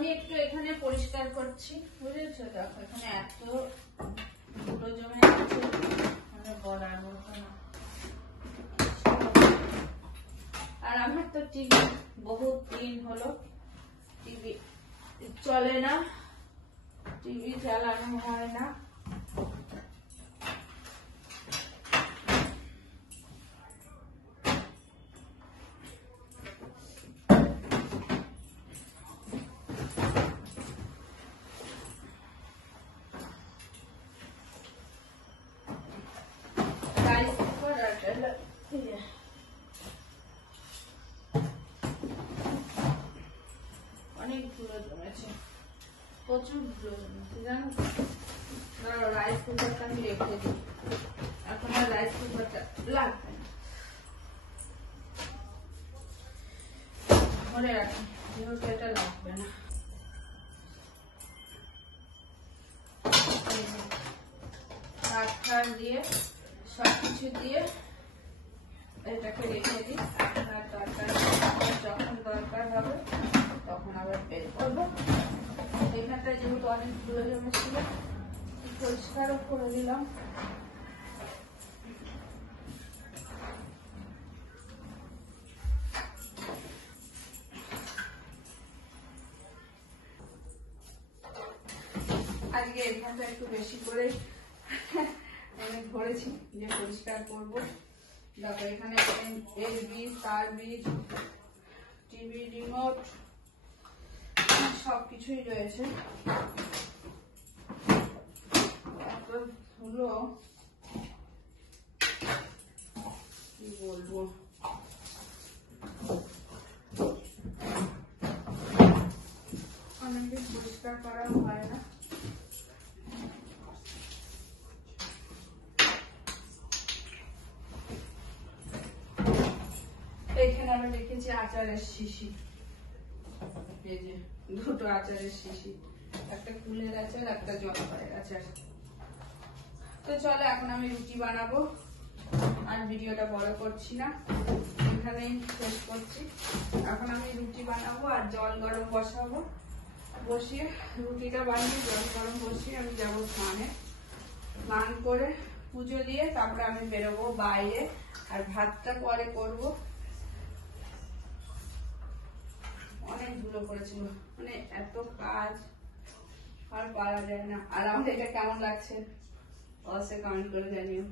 আমি একটু এখানে পরিষ্কার করছি, বুঝেছো? দেখো এখানে এত ধুলো জমে আছে, মানে বলার মতো না। আর আমার তো টিভি বহুত দিন হলো টিভি চলে না, টিভি চালানো হয় না। অনেক ধুলো জমেছে, প্রচুর ধুলো জমেছে জানো। রাইস কুকারটা আমি রেখে দিই, এখন আর রাইস কুকারটা লাগবে না, মনে রাখি যেহেতু এটা লাগবে না। কাঠ দিয়ে সবকিছু দিয়ে এটাকে রেখে দিই, আর দরকার যখন দরকার হবে তখন আবার বের করবো। এখানটা যেহেতু অনেক ধুলো জমেছিল পরিষ্কারও করে দিলাম। আজকে এখানটা একটু বেশি করে অনেক ধরেছি যে পরিষ্কার করবো। দেখো এখানে এর বীজ, তার বীজ, টিভি রিমোট সবকিছুই রয়েছে। এত ধুলো কি বলবো। অনেকদিন পরিষ্কার করা হয় না। এখানে আমি রেখেছি আচারের শিশি, এই যে দুটো আচারের শিশি, একটা কুলের আচার, একটা জলপাইয়ের আচার। তো চলো এখন আমি রুটি বানাবো, আর ভিডিওটা বড় করছি না, এখানেই শেষ করছি। এখন আমি রুটি বানাবো আর জল গরম বসাবো, বসিয়ে রুটিটা বানিয়ে জল গরম বসিয়ে আমি যাবো স্নানে। স্নান করে পুজো দিয়ে তারপরে আমি বেরোবো বাইরে, আর ভাতটা পরে করবো। অনেক ধুলো পড়েছিল, মানে এত কাজ আর পারা যায় না। আর আমার এটা কেমন লাগছে অবশ্যই কমেন্ট করে জানিও।